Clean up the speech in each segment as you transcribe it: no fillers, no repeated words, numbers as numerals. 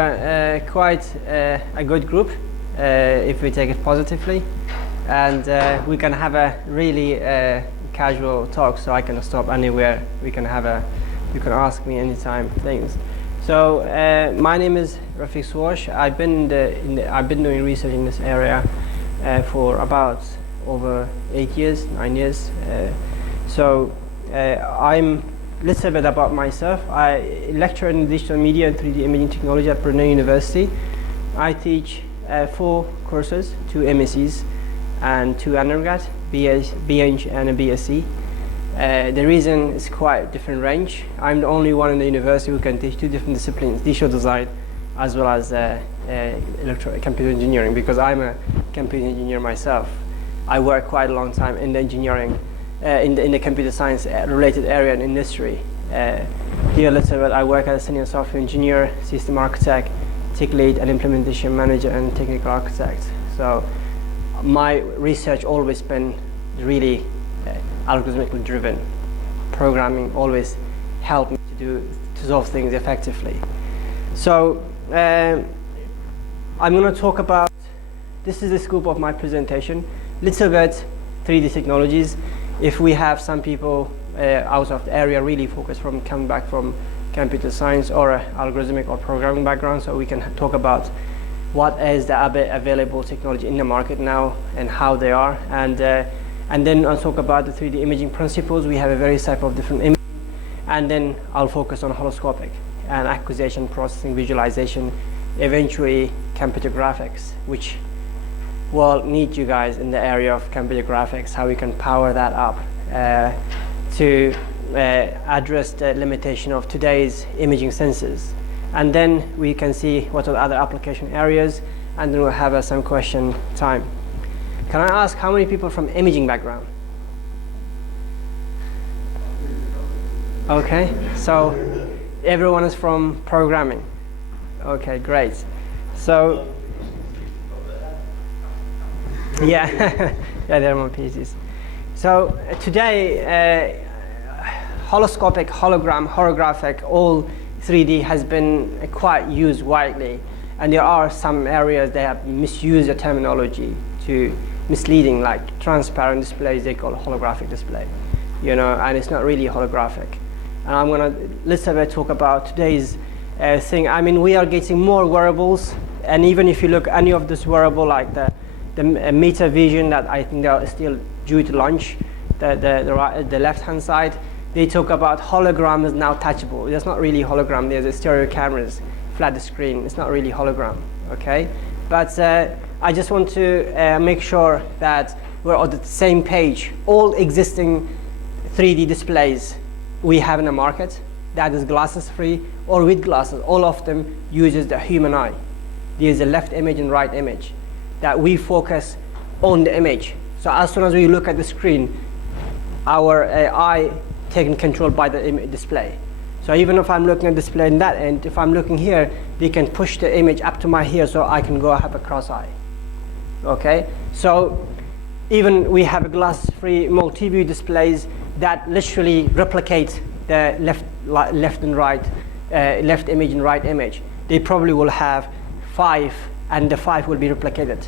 Quite a good group if we take it positively, and we can have a really casual talk, so I can stop anywhere. You can ask me anytime things. So my name is Rafiq Swash. I've been doing research in this area for about over 9 years. I'm little bit about myself. I lecture in digital media and 3D imaging technology at Brunel University. I teach 4 courses, 2 MScs and 2 undergrad, BH and a BSc. The reason is quite different range. I'm the only one in the university who can teach 2 different disciplines, digital design as well as computer engineering, because I'm a computer engineer myself. I work quite a long time in the engineering in the computer science related area and industry. Here a little bit, I work as a senior software engineer, system architect, tech lead, and implementation manager and technical architect. So my research always been really algorithmically driven. Programming always helped me to solve things effectively. So I'm going to talk about, this is the scope of my presentation, little bit 3D technologies. If we have some people out of the area really focused from coming back from computer science or algorithmic or programming background, so we can talk about what is the available technology in the market now and how they are, and then I'll talk about the 3D imaging principles. We have a various type of different imaging, and then I'll focus on holoscopic and acquisition, processing, visualization, eventually computer graphics, which will need you guys in the area of computer graphics, how we can power that up to address the limitation of today's imaging sensors. And then we can see what are the other application areas, and then we'll have some question time. Can I ask how many people from imaging background? Okay, so everyone is from programming. Okay, great. So yeah, yeah, they're my PhDs. So today, holoscopic, hologram, holographic, all 3D has been quite used widely, and there are some areas they have misused the terminology to misleading, like transparent displays they call holographic display, and it's not really holographic. And I'm gonna little bit talk about today's thing. I mean, we are getting more wearables, and even if you look any of this wearable, like the Meta Vision that I think they are still due to launch, the left-hand side, they talk about hologram is now touchable. It's not really hologram. There's a stereo cameras, flat screen. It's not really hologram, okay? But I just want to make sure that we're on the same page. All existing 3D displays we have in the market, that is glasses free or with glasses, all of them uses the human eye. There's a left image and right image, that we focus on the image. So as soon as we look at the screen, our eye taken control by the display. So even if I'm looking at the display in that end, if I'm looking here, they can push the image up to my here, so I can go have a cross eye. Okay, so even we have a glass-free multi-view displays that literally replicate the left and right, left image and right image. They probably will have 5, and the 5 will be replicated.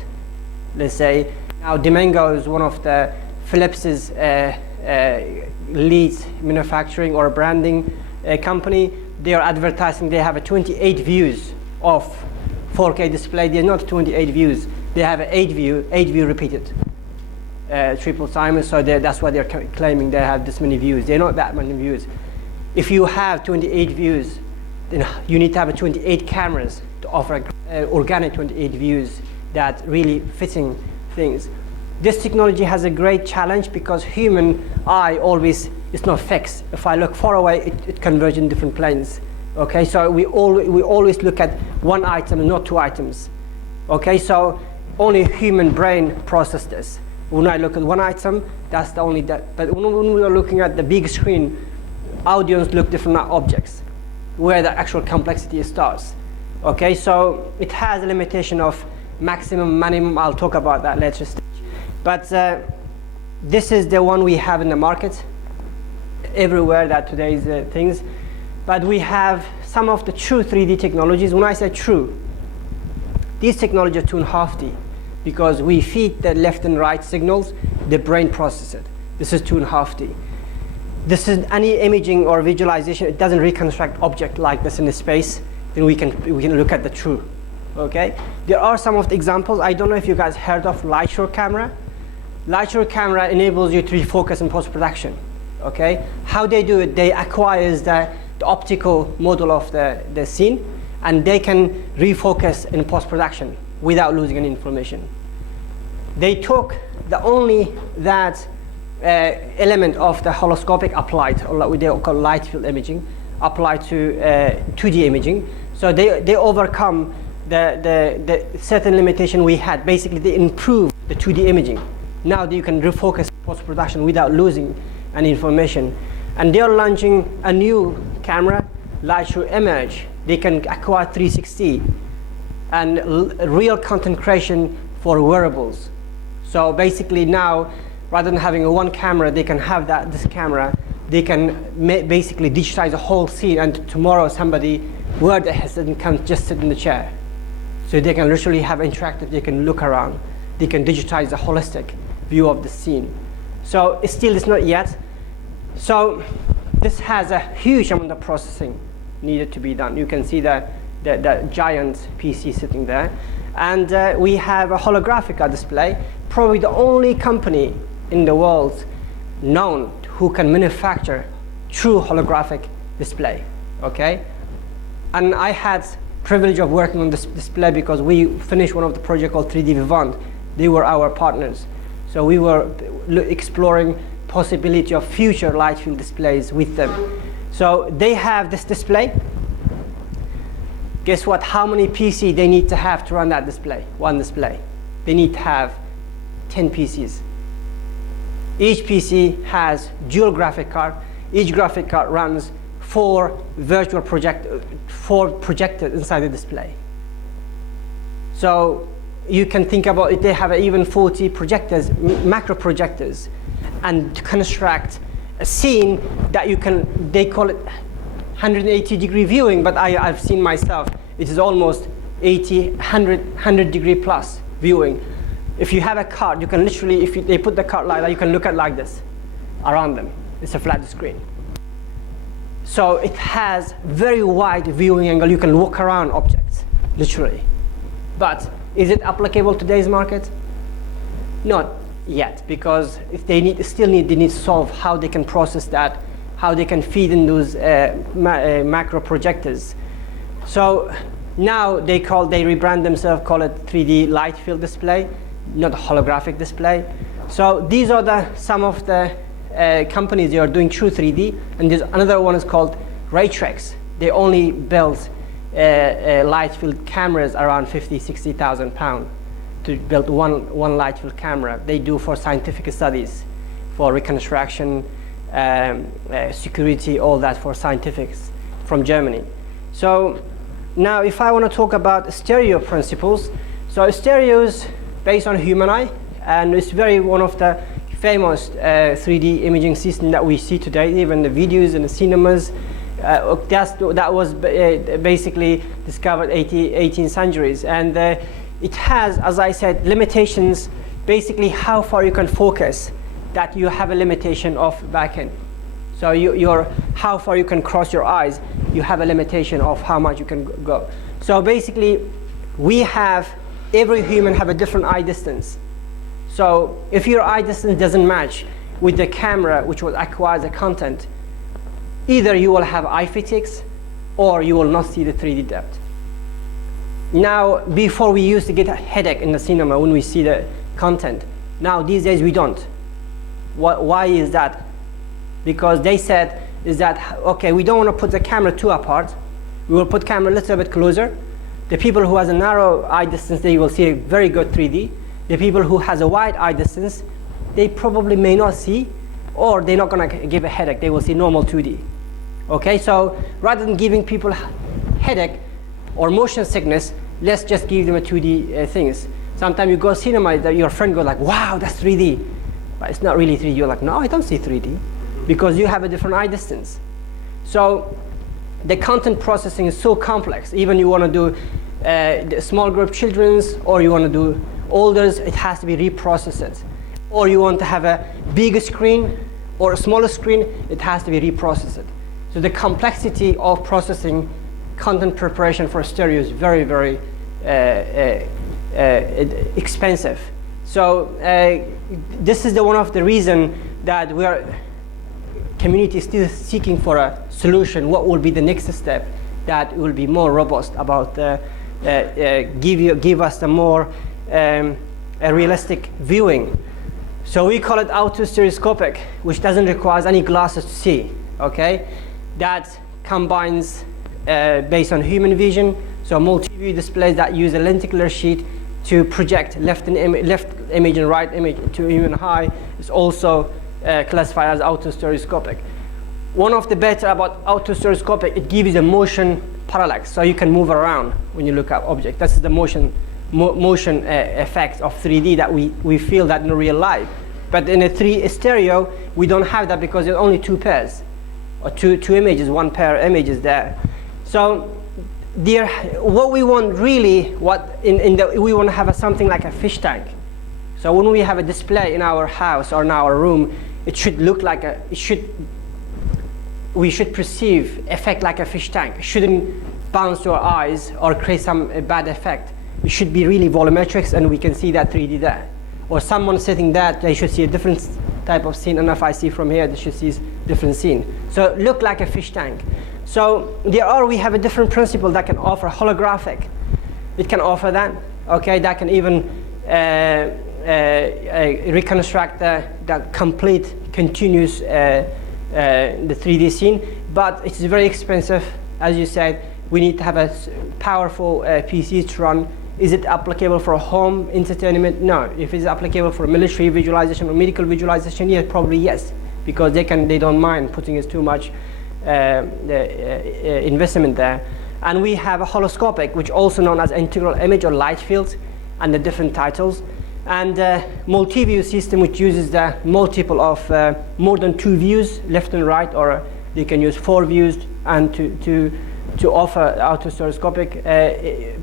Let's say now Dimengo is one of the Philips's lead manufacturing or branding company. They are advertising they have a 28 views of 4K display. They're not 28 views. They have an 8 view repeated triple timers. So that's why they're claiming they have this many views. They're not that many views. If you have 28 views, then you need to have 28 cameras to offer organic 28 views that really fitting things. This technology has a great challenge because human eye always is not fixed. If I look far away, it converges in different planes. Okay, so we always look at one item and not 2 items. Okay, so only human brain processes this. When I look at one item, that's the only that. But when we are looking at the big screen, audience look different objects, where the actual complexity starts. Okay, so it has a limitation of maximum, minimum. I'll talk about that later stage. But this is the one we have in the market everywhere, that today's things. But we have some of the true 3D technologies. When I say true, these technologies are 2.5D because we feed the left and right signals, the brain processes it. This is 2.5D. This is any imaging or visualization, it doesn't reconstruct object like this in the space, then we can look at the true. Okay? There are some of the examples. I don't know if you guys heard of light show camera. Light show camera enables you to refocus in post-production. Okay? How they do it, they acquire the optical model of the scene, and they can refocus in post-production without losing any information. They took the only that element of the holoscopic applied, or what they call light field imaging, applied to 2D imaging. So they overcome the certain limitation we had. Basically, they improve the 2D imaging. Now you can refocus post-production without losing any information. And they are launching a new camera, light show image. They can acquire 360 and real content creation for wearables. So basically now, rather than having one camera, they can have this camera. They can basically digitize the whole scene, and tomorrow somebody where they can just sit in the chair. So they can literally have interactive, they can look around. They can digitize the holistic view of the scene. So it's not yet. So this has a huge amount of processing needed to be done. You can see the giant PC sitting there. And we have a holographic display, probably the only company in the world known who can manufacture true holographic display, okay? And I had privilege of working on this display because we finished one of the project called 3D Vivant. They were our partners. So we were exploring possibility of future light field displays with them. So they have this display. Guess what? How many PC they need to have to run that display? One display. They need to have 10 PCs. Each PC has dual graphic card. Each graphic card runs 4 projectors inside the display. So you can think about it, they have even 40 projectors, macro projectors, and to construct a scene that you can, they call it 180-degree viewing, but I've seen myself, it is almost 80, 100 degree plus viewing. If you have a card, you can literally, if they put the card like that, you can look at like this around them. It's a flat screen. So it has very wide viewing angle. You can walk around objects, literally. But is it applicable to today's market? Not yet, because if they need to solve how they can process that, how they can feed in those macro projectors. So now they rebrand themselves, call it 3D light field display, not a holographic display. So these are some of the companies that are doing true 3D, and there's another one is called Raytrax. They only build light field cameras around 50,000–60,000 pounds to build one light field camera. They do for scientific studies, for reconstruction, security, all that for scientifics from Germany. So now if I want to talk about stereo principles, so stereo is based on human eye, and it's one of the famous 3D imaging system that we see today, even the videos in the cinemas. That was basically discovered 18th centuries, and it has, as I said, limitations. Basically, how far you can focus. That you have a limitation of back end. So how far you can cross your eyes. You have a limitation of how much you can go. So basically, every human have a different eye distance. So if your eye distance doesn't match with the camera which will acquire the content, either you will have eye fatigues or you will not see the 3D depth. Now, before we used to get a headache in the cinema when we see the content. Now, these days we don't. Why is that? Because they said is that, okay, we don't want to put the camera too apart. We will put camera a little bit closer. The people who has a narrow eye distance, they will see a very good 3D. The people who has a wide eye distance, they probably may not see, or they're not going to give a headache. They will see normal 2D. Okay, so rather than giving people headache or motion sickness, let's just give them a 2D things. Sometimes you go cinema, your friend goes like, wow, that's 3D. But it's not really 3D. You're like, no, I don't see 3D. Because you have a different eye distance. So the content processing is so complex. Even you want to do the small group children's, or you want to do olders, it has to be reprocessed. Or you want to have a bigger screen or a smaller screen, it has to be reprocessed. So the complexity of processing content preparation for stereo is very, very expensive. So this is one of the reasons that community is still seeking for a solution. What will be the next step that will be more robust about give us a more a realistic viewing. So we call it auto-stereoscopic, which doesn't require any glasses to see. Okay, that combines based on human vision. So multi-view displays that use a lenticular sheet to project left image and right image to even high is also classified as auto-stereoscopic. One of the better about auto-stereoscopic, it gives you a motion parallax, so you can move around when you look at object. That's the motion effect of 3D that we feel that in real life. But in a stereo, we don't have that because there's only two pairs, or two images, one pair of images there. So what we want really, we want to have something like a fish tank. So when we have a display in our house or in our room, it should look like we should perceive effect like a fish tank. It shouldn't bounce to our eyes or create some bad effect. It should be really volumetric, and we can see that 3D there. Or someone sitting there, they should see a different type of scene, and if I see from here, they should see a different scene. So look like a fish tank. So we have a different principle that can offer holographic. It can offer that, okay, that can even reconstruct the complete continuous the 3D scene, but it's very expensive. As you said, we need to have a powerful PC to run. Is it applicable for home entertainment? No. If it's applicable for military visualization or medical visualization, yeah, probably yes, because they don't mind putting it too much investment there. And we have a holoscopic, which also known as integral image or light fields, and the different titles. And multi-view system, which uses the multiple of more than 2 views, left and right, or you can use 4 views, and to offer auto-stereoscopic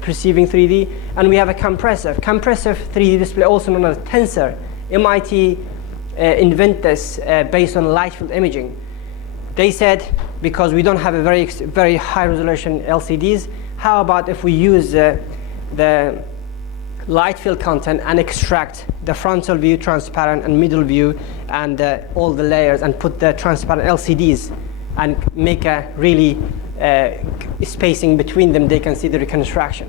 perceiving 3D. And we have a compressive 3D display, also known as tensor. MIT invent this based on light field imaging. They said, because we don't have a very high resolution LCDs, how about if we use the light field content and extract the frontal view, transparent, and middle view, and all the layers, and put the transparent LCDs and make a really spacing between them, they can see the reconstruction.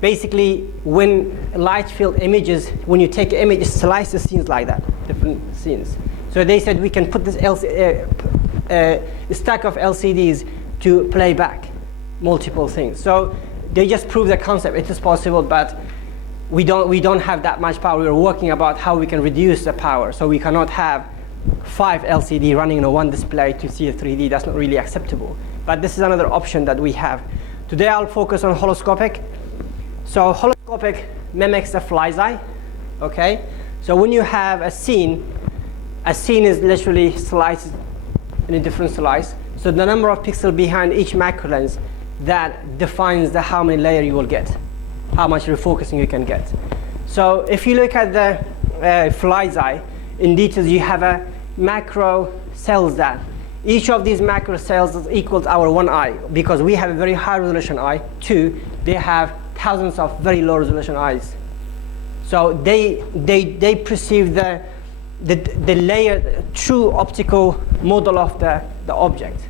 Basically, when light field images, when you take an image, it slices the scenes like that, different scenes. So they said we can put this stack of LCDs to play back multiple things. So they just prove the concept. It is possible, but we don't have that much power. We're working about how we can reduce the power. So we cannot have 5 LCD running on one display to see a 3D. That's not really acceptable. But this is another option that we have. Today I'll focus on holoscopic. So holoscopic mimics the fly's eye. Okay. So when you have a scene is literally sliced in a different slice. So the number of pixels behind each macro lens, that defines how many layers you will get, how much refocusing you can get. So if you look at the fly's eye in details, you have a macro cells that each of these macro cells is equal to our one eye, because we have a very high resolution eye. 2, they have thousands of very low resolution eyes. So they perceive the layer, true optical model of the object,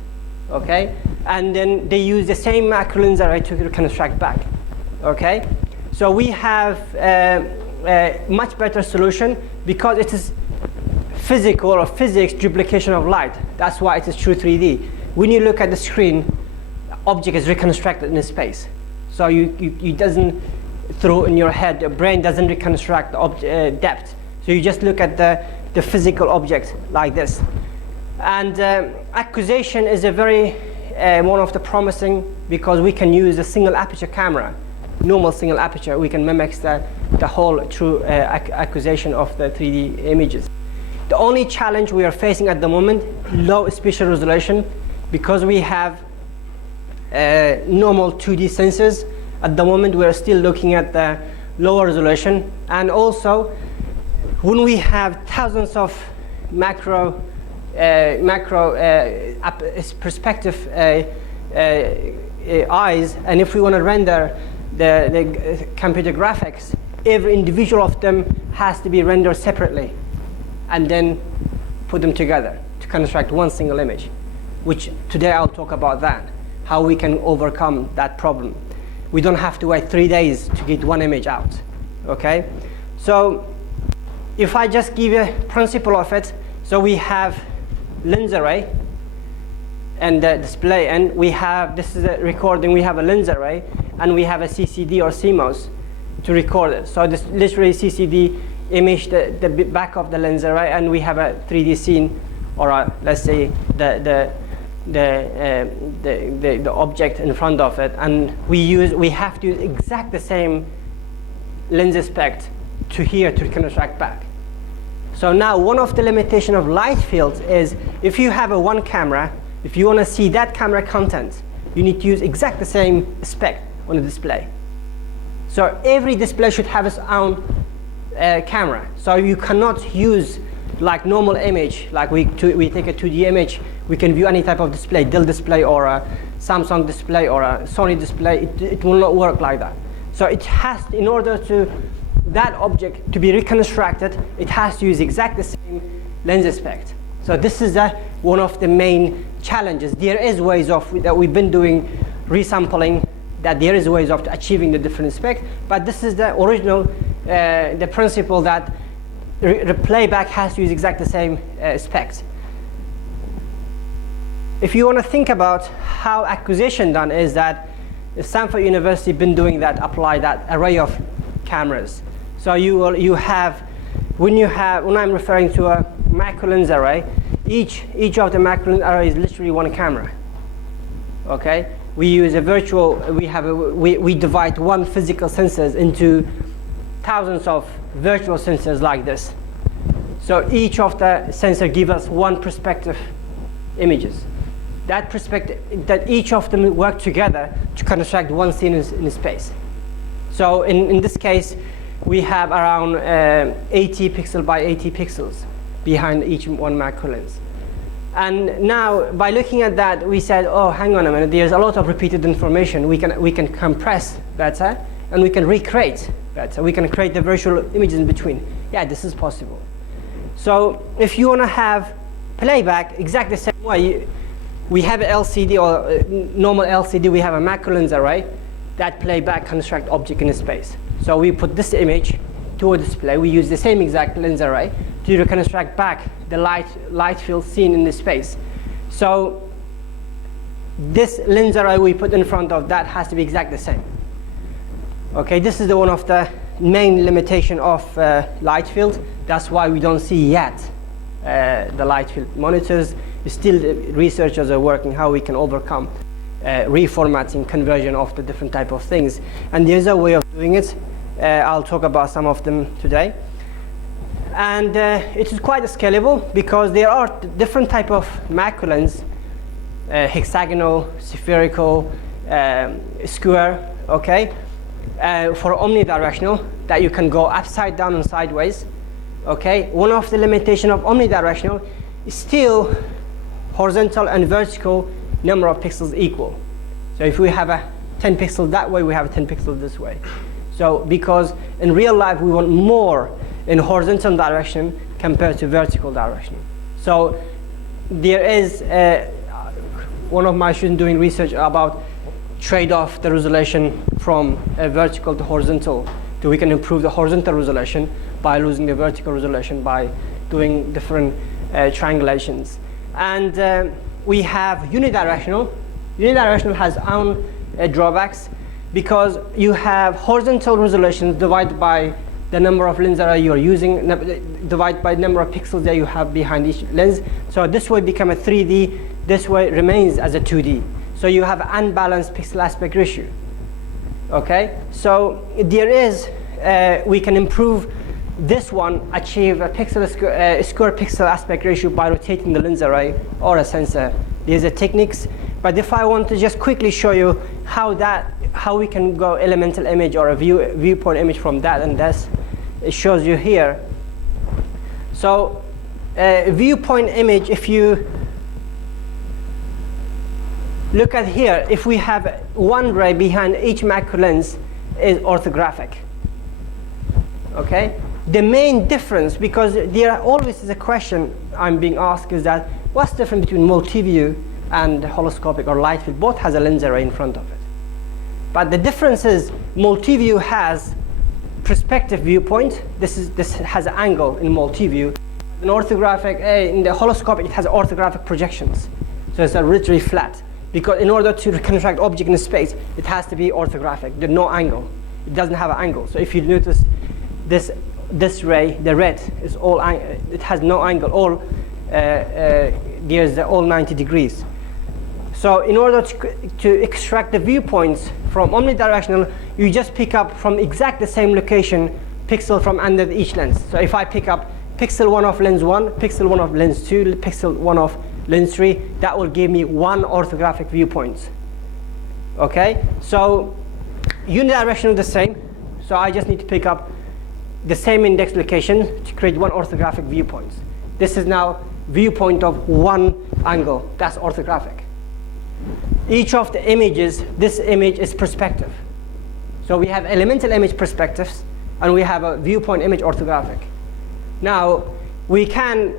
okay? And then they use the same macro lens array to reconstruct back, okay? So we have a much better solution because it is physical or physics duplication of light. That's why it is true 3D. When you look at the screen, object is reconstructed in space. So you doesn't throw in your head, your brain doesn't reconstruct the depth. So you just look at the physical object like this. And acquisition is a very one of the promising, because we can use a single aperture camera, normal single aperture. We can mimic the whole true acquisition of the 3D images. The only challenge we are facing at the moment, low spatial resolution, because we have normal 2D sensors. At the moment, we're still looking at the lower resolution. And also, when we have thousands of macro perspective eyes, and if we want to render the computer graphics, every individual of them has to be rendered separately and then put them together to construct one single image, which today I'll talk about that, how we can overcome that problem. We don't have to wait 3 days to get one image out, okay? So if I just give you a principle of it, so we have lens array and the display, and we have, this is a recording, we have a lens array, and we have a CCD or CMOS to record it. So this literally CCD image the back of the lens array, and we have a 3D scene, or let's say the object in front of it, and we have to use exact the same lens aspect to here to construct back. So now one of the limitation of light fields is if you have a one camera, if you want to see that camera content, you need to use exact the same spec on the display. So every display should have its own camera. So you cannot use like normal image, like we take a 2D image, we can view any type of display, Dell display or a Samsung display or a Sony display. It will not work like that. So it has, in order to that object to be reconstructed, it has to use exactly the same lens aspect. So this is one of the main challenges. There is ways of that we've been doing resampling, that there is ways of achieving the different spec, but this is the original, the principle that the playback has to use exactly the same specs. If you want to think about how acquisition done, is that Stanford University been doing that, apply that array of cameras. So you have, when I'm referring to a macro lens array, each of the macro lens array is literally one camera. Okay, we use a virtual. We divide one physical sensors into thousands of virtual sensors like this. So each of the sensor give us one perspective images. That perspective, that each of them work together to construct one scene in space. So in this case, we have around 80 pixel by 80 pixels behind each one macro lens. And now, by looking at that, we said, oh, hang on a minute, there's a lot of repeated information. We can compress better, and we can recreate better. We can create the virtual images in between. Yeah, this is possible. So if you want to have playback exactly the same way, we have an LCD or normal LCD, we have a macro lens array that playback construct object in space. So we put this image to a display. We use the same exact lens array to reconstruct back the light field seen in the space. So this lens array we put in front of that has to be exactly the same. Okay, this is one of the main limitation of light field. That's why we don't see yet the light field monitors. Still, researchers are working how we can overcome reformatting, conversion of the different type of things. And there's a way of doing it. I'll talk about some of them today. And it is quite scalable because there are different type of macro lens, hexagonal, spherical, square, okay, for omnidirectional, that you can go upside down and sideways, okay. One of the limitation of omnidirectional is still horizontal and vertical number of pixels equal. So if we have a 10 pixels that way, we have a 10 pixels this way. So because in real life we want more in horizontal direction compared to vertical direction. So there is one of my students doing research about trade-off the resolution from vertical to horizontal. So we can improve the horizontal resolution by losing the vertical resolution by doing different triangulations. And we have unidirectional. Unidirectional has own drawbacks because you have horizontal resolution divided by the number of lenses that you're using, divided by the number of pixels that you have behind each lens. So this way become a 3D, this way remains as a 2D. So you have unbalanced pixel aspect ratio. Okay, so there is, we can improve this one, achieve a square pixel aspect ratio by rotating the lens array or a sensor. There's a techniques But if I want to just quickly show you how we can go elemental image or a viewpoint image from that and this, it shows you here. So viewpoint image, if you look at here, if we have one ray behind each macro lens, is orthographic. Okay? The main difference, because there always is a question I'm being asked, is that what's the difference between multi-view and holoscopic or light field? Both has a lens array in front of it. But the difference is multi-view has perspective viewpoint. This has an angle in multi-view. In orthographic, in the holoscopic, it has orthographic projections. So it's literally flat. Because in order to reconstruct object in space, it has to be orthographic. There's no angle. It doesn't have an angle. So if you notice this ray, the red, is all it has no angle. All there's all 90 degrees. So in order to extract the viewpoints from omnidirectional, you just pick up from exact the same location pixel from under each lens. So if I pick up pixel 1 of lens 1, pixel 1 of lens 2, pixel 1 of lens 3, that will give me one orthographic viewpoint. Okay, so unidirectional the same. So I just need to pick up the same index location to create one orthographic viewpoint. This is now viewpoint of one angle. That's orthographic. Each of the images, this image is perspective. So we have elemental image perspectives, and we have a viewpoint image orthographic. Now, we can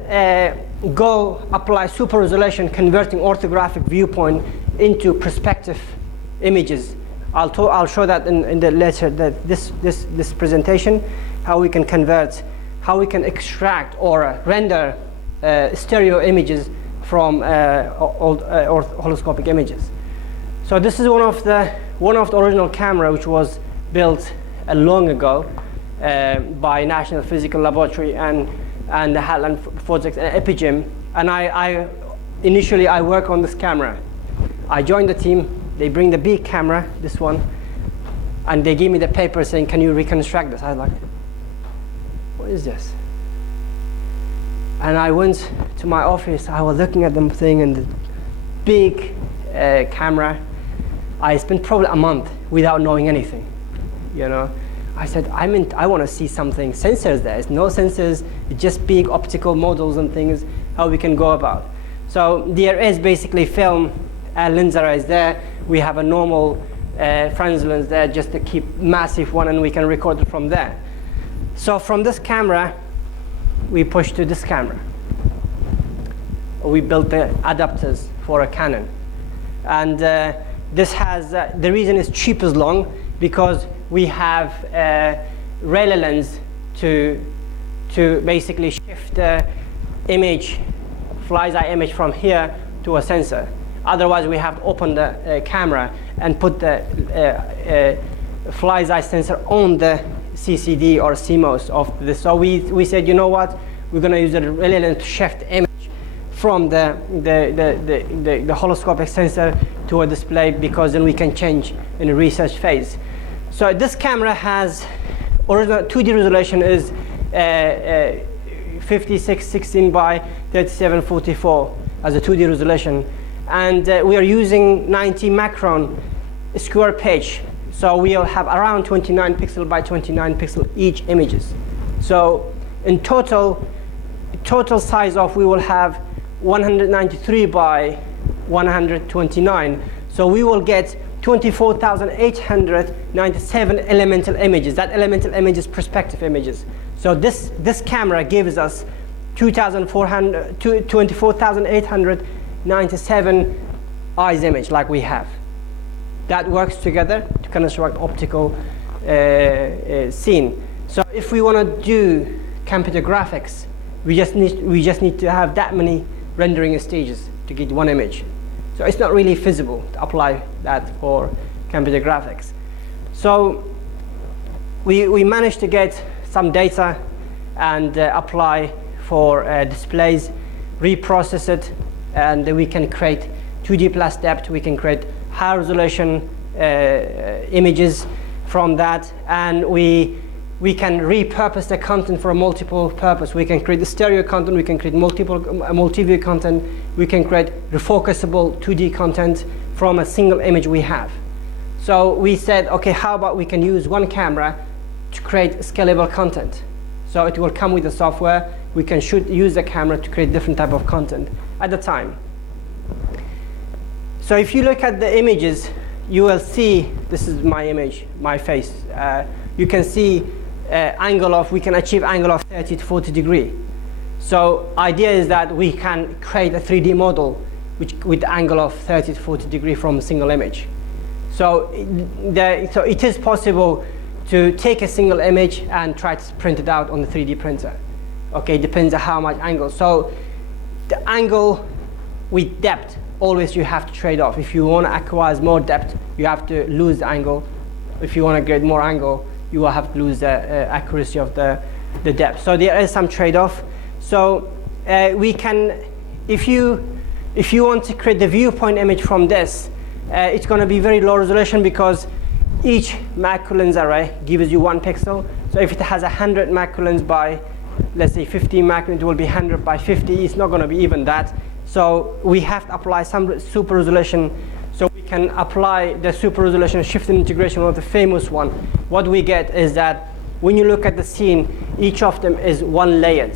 go apply super resolution, converting orthographic viewpoint into perspective images. I'll show that in the later this presentation, how we can convert, how we can extract or render stereo images from holoscopic images. So this is one of the original camera which was built long ago by National Physical Laboratory and the Hatland Physics and Epigym. And initially I work on this camera. I joined the team. They bring the big camera, this one, and they give me the paper saying, "Can you reconstruct this?" I was like, "What is this?" And I went to my office. I was looking at the thing and the big camera. I spent probably a month without knowing anything. You know, I said, I want to see something. Sensors there. It's no sensors. It's just big optical models and things. How we can go about. So there is basically film lens arrays there. We have a normal Fresnel lens there just to keep massive one, and we can record it from there. So from this camera, we push to this camera. We built the adapters for a Canon. And this has, the reason it's cheap as long, because we have Rayleigh lens to basically shift the image, fly's eye image from here to a sensor. Otherwise, we have to open the camera and put the fly's eye sensor on the CCD or CMOS of this. So we said, you know what? We're going to use the Rayleigh lens to shift the image from the holoscopic sensor to a display, because then we can change in the research phase. So this camera has original 2D resolution is 5616 by 3744 as a 2D resolution, and we are using 90 macron square page. So we'll have around 29 pixel by 29 pixel each images. So in total size of, we will have 193 by 129. So we will get 24,897 elemental images. That elemental image is perspective images. So this camera gives us 24,897 eyes image like we have. That works together to construct optical scene. So if we want to do computer graphics, we just need to have that many rendering stages to get one image. So it's not really feasible to apply that for computer graphics. So we managed to get some data and apply for displays, reprocess it, and we can create 2D plus depth. We can create high resolution images from that, and we we can repurpose the content for a multiple purpose. We can create the stereo content, we can create multi-view content, we can create refocusable 2D content from a single image we have. So we said, okay, how about we can use one camera to create scalable content? So it will come with the software. We can use the camera to create different type of content at the time. So if you look at the images, you will see, this is my image, my face. You can see we can achieve angle of 30 to 40 degree. So idea is that we can create a 3D model with angle of 30 to 40 degree from a single image. So it is possible to take a single image and try to print it out on the 3D printer. Okay, depends on how much angle. So the angle with depth, always you have to trade off. If you want to acquire more depth, you have to lose the angle. If you want to get more angle, you will have to lose the accuracy of the depth. So there is some trade-off. So we can, if you want to create the viewpoint image from this, it's going to be very low resolution because each macro lens array gives you 1 pixel. So if it has 100 macro lens by, let's say 50 macro, it will be 100 by 50. It's not going to be even that. So we have to apply some super resolution. So we can apply the super resolution shifting integration, one of the famous one. What we get is that when you look at the scene, each of them is 1 layer.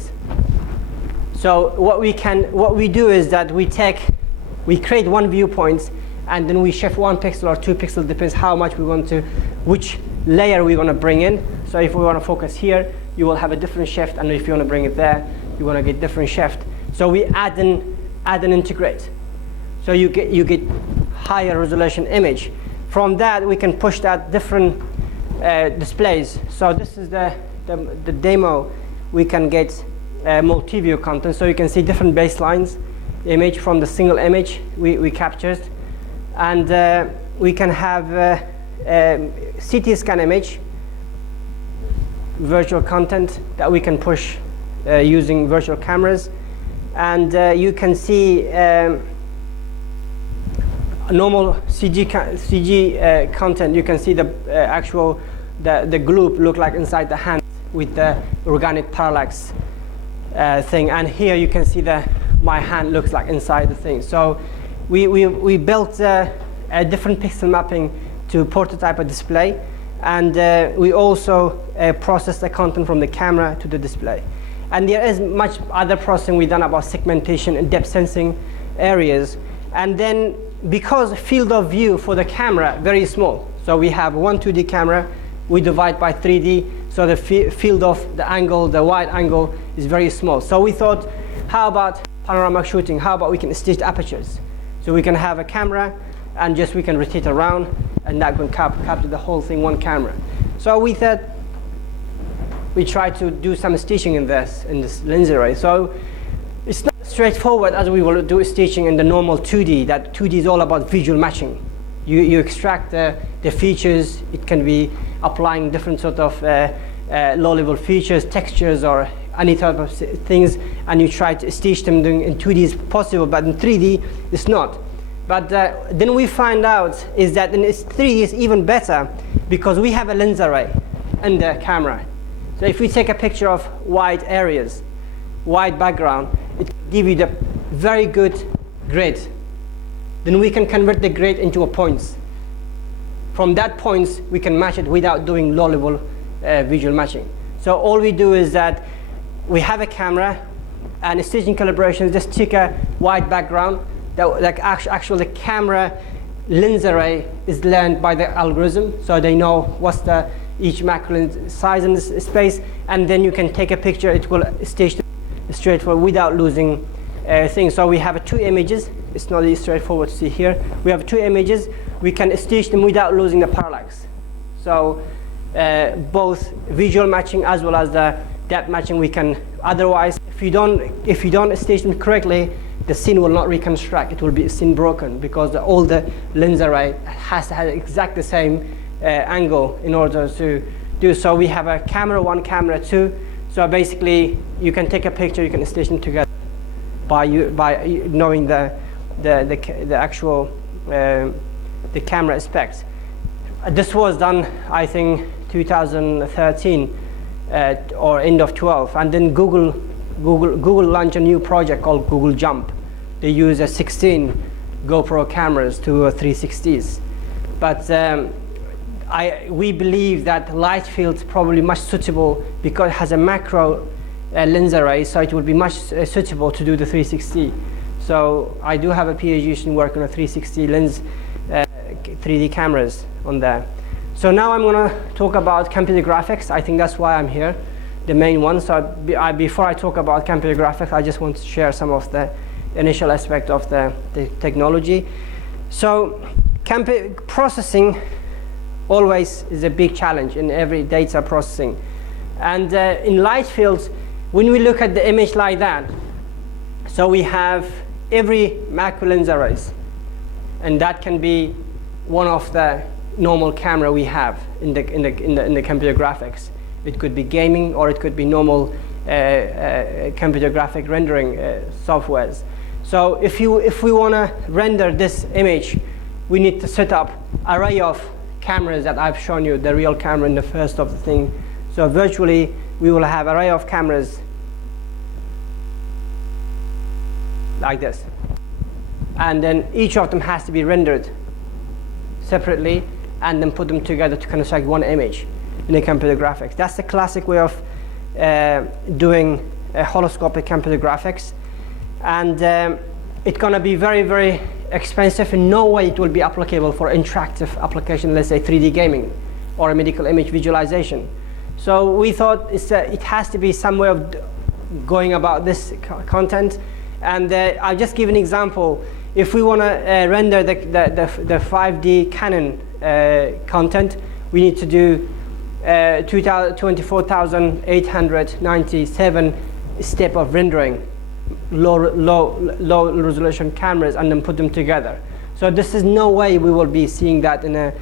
So what we do is that we create 1 viewpoint, and then we shift 1 pixel or 2 pixels, depends how much we want to, which layer we want to bring in. So if we want to focus here, you will have a different shift, and if you want to bring it there, you want to get different shift. So we add and integrate. So you get higher resolution image. From that, we can push that different displays. So this is the demo. We can get multi-view content, so you can see different baselines image from the single image we captured. And we can have CT scan image, virtual content that we can push using virtual cameras. And you can see normal CG content. You can see the actual the globe look like inside the hand with the organic parallax thing. And here you can see my hand looks like inside the thing. So we built a different pixel mapping to prototype a display, and we also process the content from the camera to the display. And there is much other processing we've done about segmentation and depth sensing areas. And then because field of view for the camera very small, so we have 1 2D camera, we divide by 3D, so the field of the angle, the wide angle is very small. So we thought, how about panoramic shooting? How about we can stitch apertures? So we can have a camera and just we can rotate around, and that can capture the whole thing, 1 camera. So we thought we try to do some stitching in this lens array. So it's not straightforward as we will do stitching in the normal 2D. That 2D is all about visual matching. You extract the features. It can be applying different sort of low-level features, textures, or any type of things, and you try to stitch them. In 2D is possible, but in 3D it's not. But then we find out is that in 3D is even better because we have a lens array in the camera. So if we take a picture of wide areas, wide background, it will give you the very good grid. Then we can convert the grid into a points. From that points, we can match it without doing low-level visual matching. So all we do is that we have a camera, and staging calibration just take a wide background. Like actually the camera lens array is learned by the algorithm, so they know what's each macro lens size in this space, and then you can take a picture. It will stage straightforward without losing things. So we have 2 images. It's not really straightforward to see here. We have 2 images. We can stage them without losing the parallax. So both visual matching as well as the depth matching we can. Otherwise, if you don't stage them correctly, the scene will not reconstruct. It will be scene broken because all the lens array has to have exactly the same angle in order to do so. We have a camera 1, camera 2. So basically, you can take a picture, you can stitch them together by knowing the actual the camera specs. This was done, I think, 2013, or end of 12, and then Google launched a new project called Google Jump. They use a 16 GoPro cameras to 360s, but we believe that light field's probably much suitable because it has a macro lens array, so it would be much suitable to do the 360. So I do have a PhD student working on a 360 lens 3D cameras on there. So now I'm going to talk about computer graphics. I think that's why I'm here, the main one. So before I talk about computer graphics, I just want to share some of the initial aspect of the technology. So processing always is a big challenge in every data processing. And in light fields, when we look at the image like that, so we have every macro lens arrays, and that can be one of the normal camera we have in the computer graphics. It could be gaming, or it could be normal computer graphic rendering softwares. So if we want to render this image, we need to set up array of cameras that I've shown you, the real camera in the first of the thing. So virtually we will have array of cameras like this, and then each of them has to be rendered separately and then put them together to construct one image in a computer graphics. That's the classic way of doing holoscopic computer graphics, and it's going to be very, very expensive. In no way it will be applicable for interactive application, let's say 3D gaming or a medical image visualization. So we thought it has to be some way of going about this content. And I'll just give an example. If we want to render the 5D Canon content, we need to do 24,897 step of rendering, low resolution cameras, and then put them together. So this is no way we will be seeing that in the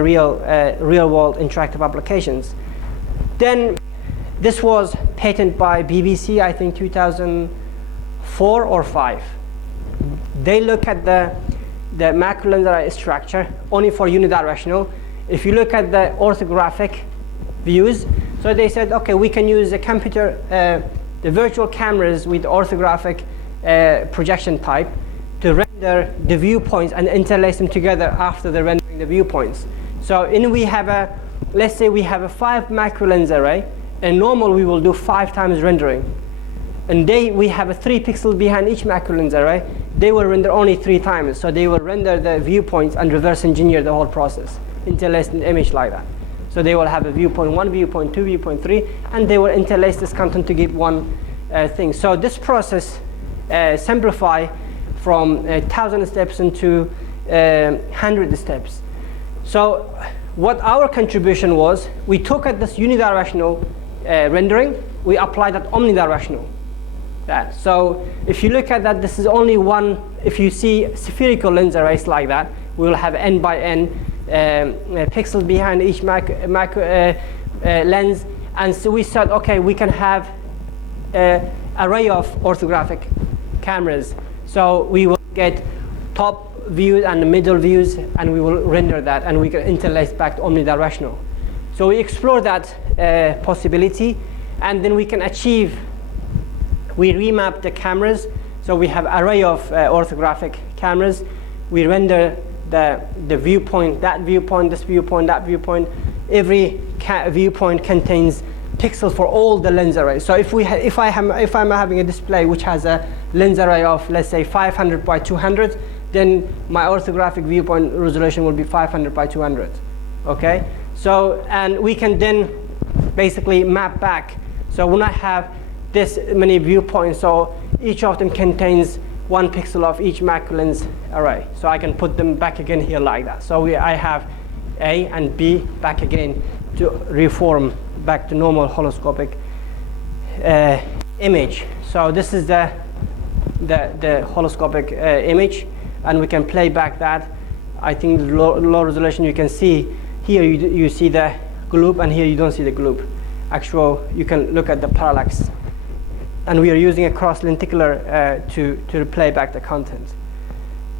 real world interactive applications. Then this was patented by BBC, I think 2004 or 5. They look at the macro lens array structure only for unidirectional. If you look at the orthographic views, so they said, okay, we can use the computer, the virtual cameras with orthographic projection type to render the viewpoints and interlace them together after the rendering the viewpoints. So we have let's say we have a 5 macro lens array, and normal we will do 5 times rendering. And we have a 3 pixels behind each macro lens array. They will render only 3 times. So they will render the viewpoints and reverse engineer the whole process, interlace an image like that. So they will have a viewpoint 1, viewpoint 2, viewpoint 3, and they will interlace this content to give one thing. So this process simplify from 1,000 steps into 100 steps. So what our contribution was, we took at this unidirectional rendering, we applied that omnidirectional. So if you look at that, this is only one. If you see spherical lens arrays like that, we will have n by n pixels behind each macro lens. And so we said, okay, we can have an array of orthographic cameras. So we will get top views and the middle views, and we will render that, and we can interlace back to omnidirectional. So we explore that possibility, and then we can achieve. We remap the cameras, so we have array of orthographic cameras. We render the viewpoint, that viewpoint, this viewpoint, that viewpoint. Every viewpoint contains pixels for all the lens arrays. So if I'm having a display which has a lens array of, let's say, 500 by 200, then my orthographic viewpoint resolution will be 500 by 200. Okay. So, and we can then basically map back. So when I have this many viewpoints, so each of them contains 1 pixel of each macro lens array. So I can put them back again here like that. So I have A and B back again to reform back to normal holoscopic image. So this is the holoscopic image, and we can play back that. I think low resolution, you can see here, you see the globe, and here you don't see the globe. Actual, you can look at the parallax. And we are using a cross-lenticular to play back the content.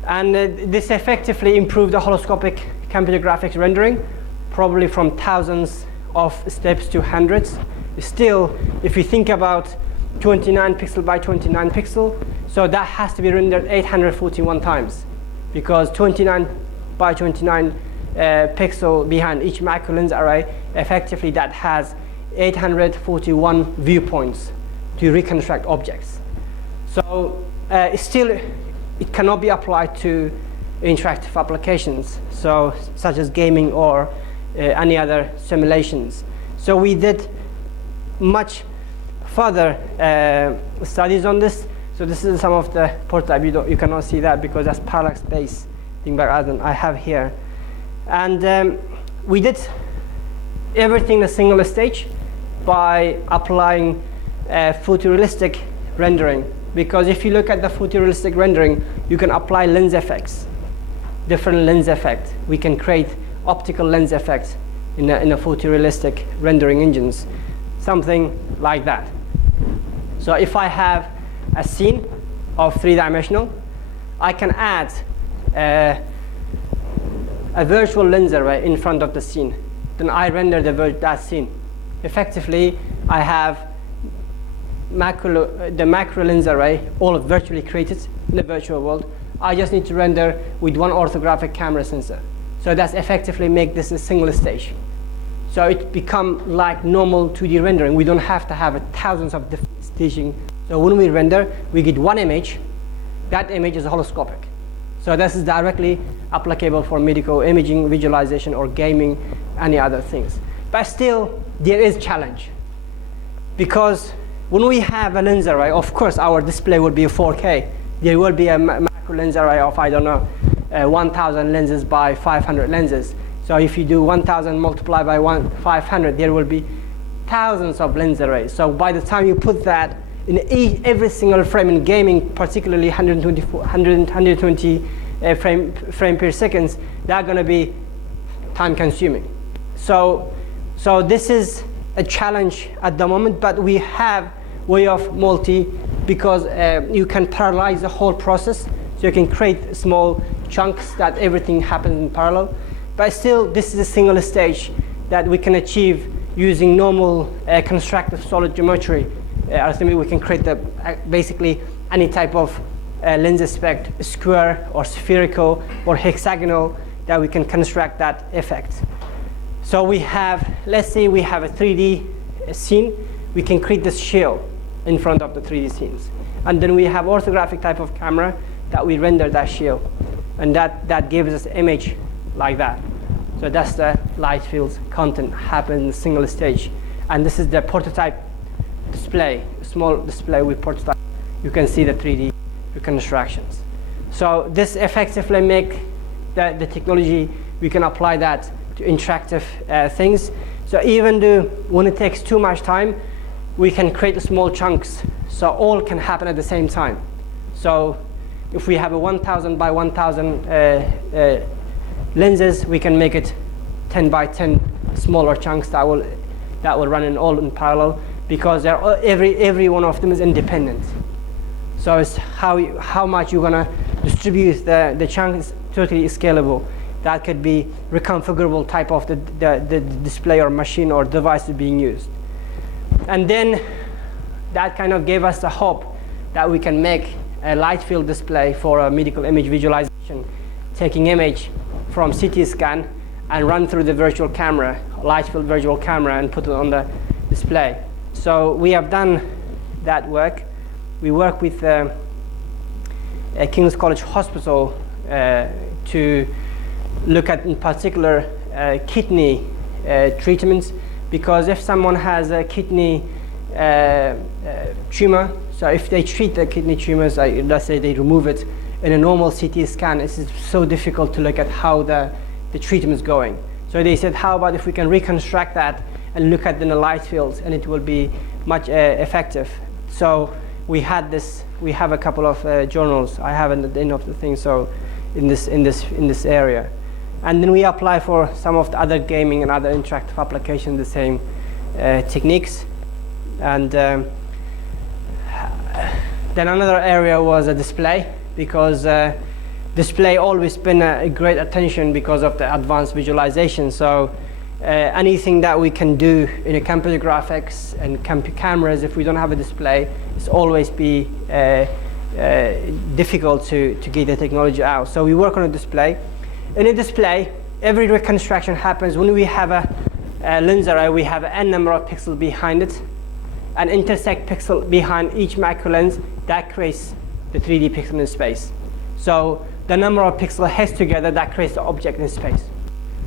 And this effectively improved the holoscopic computer graphics rendering, probably from thousands of steps to hundreds Still, if you think about 29 pixel by 29 pixel, so that has to be rendered 841 times, because 29 by 29 pixel behind each macro lens array, effectively that has 841 viewpoints to reconstruct objects. So still, it cannot be applied to interactive applications, so such as gaming or any other simulations. So we did much further studies on this. So this is some of the prototype. You cannot see that because that's parallax based thing back I have here. And we did everything in a single stage by applying photorealistic rendering. Because if you look at the photorealistic rendering, you can apply lens effects, different lens effects. We can create optical lens effects in a photorealistic rendering engines, something like that. So if I have a scene of 3-dimensional, I can add a virtual lens array in front of the scene. Then I render that scene. Effectively, I have the macro lens array all virtually created in the virtual world. I just need to render with one orthographic camera sensor. So that's effectively make this a single stage. So it become like normal 2D rendering. We don't have to have thousands of different staging. So when we render, we get one image. That image is holoscopic. So this is directly applicable for medical imaging, visualization, or gaming, any other things. But still, there is challenge. Because when we have a lens array, of course, our display will be 4K. There will be a macro lens array of, I don't know, 1,000 lenses by 500 lenses. So if you do 1,000 multiplied by 500, there will be thousands of lens arrays. So by the time you put that in every single frame in gaming, particularly 120 frame per second, they're going to be time consuming. So this is a challenge at the moment, but we have way of because you can parallelize the whole process. So you can create small chunks that everything happens in parallel. But still, this is a single stage that we can achieve using normal constructive solid geometry. Ultimately, we can create basically any type of lens aspect, square or spherical or hexagonal, that we can construct that effect. So we have, let's say we have a 3D scene, we can create this shell in front of the 3D scenes. And then we have orthographic type of camera that we render that shell. And that gives us image like that. So that's the light fields content happen in a single stage. And this is the prototype display, small display with prototype. You can see the 3D reconstructions. So this effectively make the technology, we can apply that to interactive things. So even though when it takes too much time, we can create small chunks, so all can happen at the same time. So if we have a 1,000 by 1,000 lenses, we can make it 10 by 10 smaller chunks that will run all in parallel, because every one of them is independent. So it's how much you're gonna distribute the chunks, totally scalable. That could be reconfigurable type of the display or machine or device being used. And then that kind of gave us the hope that we can make a light field display for a medical image visualization, taking image from CT scan and run through the virtual camera, light field virtual camera, and put it on the display. So we have done that work. We work with King's College Hospital to look at, in particular, kidney treatments, because if someone has a kidney tumor, so if they treat the kidney tumors, let's say they remove it, in a normal CT scan, it's so difficult to look at how the treatment is going. So they said, how about if we can reconstruct that and look at the light fields, and it will be much effective. So we have a couple of journals I have at the end of the thing, so in this area. And then we apply for some of the other gaming and other interactive applications, the same techniques. And then another area was a display, because display always been a great attention because of the advanced visualization. So anything that we can do in a computer graphics and cameras, if we don't have a display, it's always be difficult to get the technology out. So we work on a display. In a display, every reconstruction happens when we have a lens array. We have n number of pixels behind it, and intersect pixel behind each macro lens. That creates the 3D pixel in space. So the number of pixels heads together, that creates the object in space.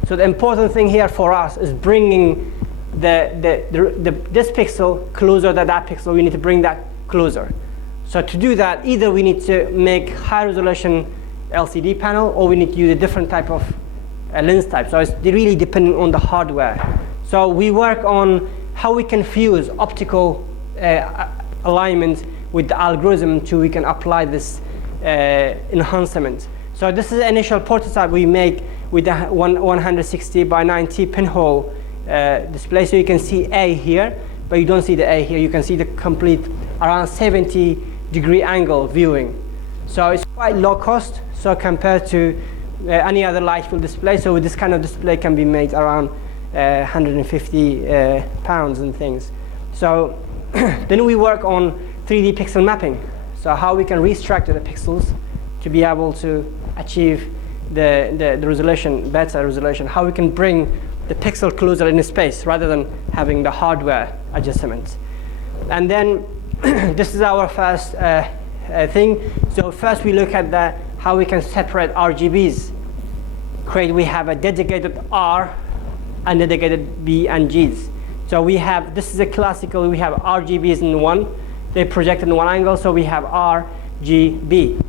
So the important thing here for us is bringing this pixel closer to that pixel. We need to bring that closer. So to do that, either we need to make high resolution LCD panel, or we need to use a different type of lens type. So it's really depending on the hardware. So we work on how we can fuse optical alignment with the algorithm so we can apply this enhancement. So this is the initial prototype we make with the 160 by 90 pinhole display. So you can see A here, but you don't see the A here. You can see the complete around 70-degree angle viewing. So it's quite low cost, so compared to any other light field display. So with this kind of display can be made around 150 pounds and things. So then we work on 3D pixel mapping. So how we can restructure the pixels to be able to achieve the resolution, better resolution. How we can bring the pixel closer in space rather than having the hardware adjustments. And then this is our first thing. So first we look at how we can separate RGBs. We have a dedicated R and dedicated B and Gs. So we have, this is a classical, we have RGBs in one, they project in one angle, so we have RGB.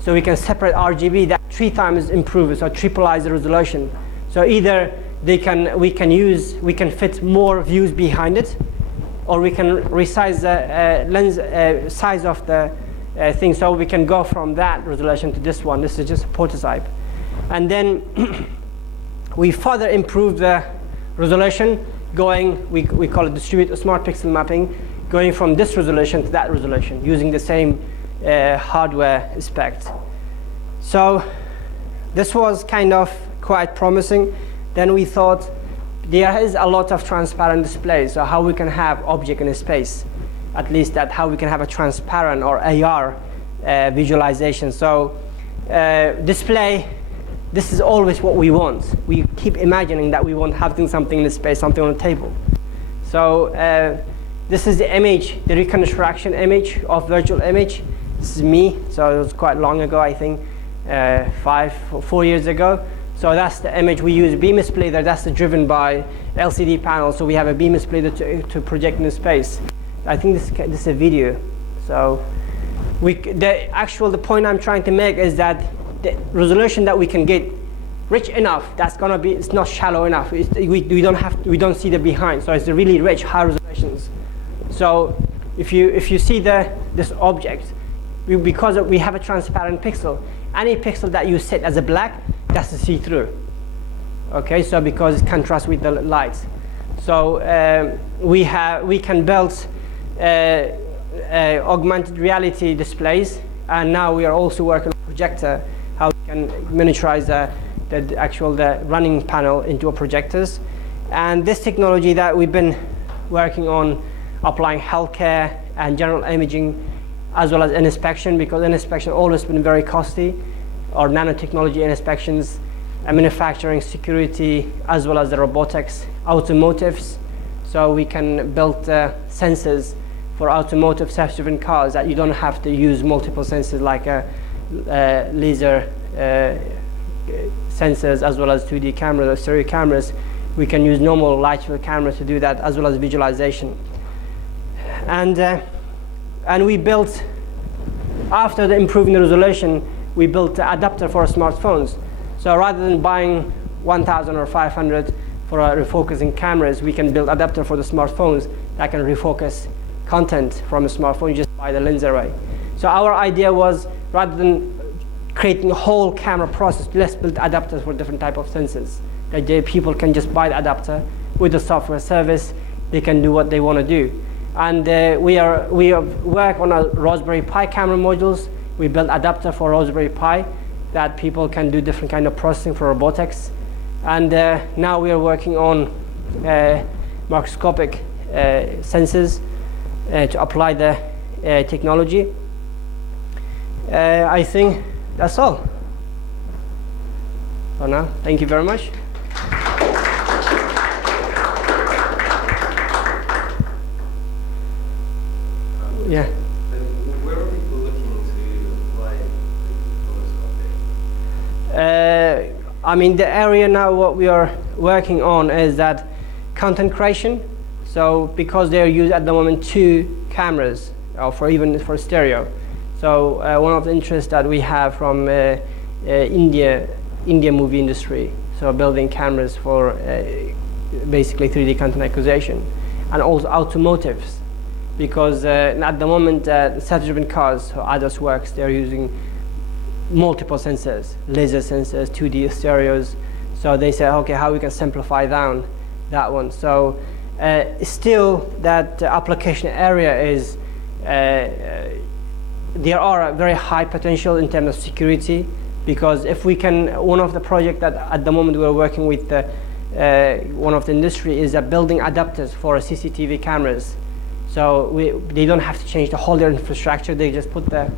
So we can separate RGB, that 3 times improves, so triplize the resolution. So either we can fit more views behind it, or we can resize the lens size of the thing, so we can go from that resolution to this one. This is just a prototype. And then we further improve the resolution, we call it distributed smart pixel mapping, going from this resolution to that resolution, using the same hardware spec. So this was kind of quite promising. Then we thought there is a lot of transparent displays, so how we can have object in space, at least that how we can have a transparent or AR visualization. So display, this is always what we want. We keep imagining that we want having something in space, something on the table. So this is the image, the reconstruction image of virtual image. This is me, so it was quite long ago, I think 4 years ago. So that's the image we use, beam splitter, that's driven by LCD panel. So we have a beam splitter to project in space. I think this is a video. So the point I'm trying to make is that the resolution that we can get rich enough, that's gonna be, it's not shallow enough. We don't see the behind, so it's really rich, high resolutions. So if you see this object, because we have a transparent pixel, any pixel that you set as a black, that's a see-through. Okay, so because it contrasts with the lights. So we can build augmented reality displays, and now we are also working on projector, how we can miniaturize the running panel into a projectors. And this technology that we've been working on applying healthcare and general imaging, as well as inspection, because inspection always been very costly, or nanotechnology inspections, manufacturing, security, as well as the robotics, automotives. So we can build sensors for automotive self-driven cars that you don't have to use multiple sensors like laser sensors, as well as 2D cameras or stereo cameras. We can use normal light field cameras to do that, as well as visualization. And we built, after improving the resolution, we built an adapter for smartphones. So rather than buying 1,000 or 500 for refocusing cameras, we can build adapter for the smartphones that can refocus content from a smartphone. You just buy the lens array. So our idea was, rather than creating a whole camera process, let's build adapters for different type of sensors. That people can just buy the adapter with the software service. They can do what they want to do. And we have worked on a Raspberry Pi camera modules. We built adapter for Raspberry Pi that people can do different kind of processing for robotics. And now we are working on microscopic sensors to apply the technology. I think that's all for now. Thank you very much. Yeah. Where are people looking to apply holoscopic? I mean, the area now what we are working on is that content creation. So because they are used at the moment 2 cameras, or even for stereo. So one of the interests that we have from India movie industry, so building cameras for basically 3D content acquisition, and also automotives, because at the moment self-driven cars, so ADAS works, they're using multiple sensors, laser sensors, 2D stereos. So they say, okay, how we can simplify down that one. So still that application area is, there are a very high potential in terms of security, because if we can, one of the projects that at the moment we're working with one of the industry is building adapters for CCTV cameras. So they don't have to change the whole their infrastructure, they just put the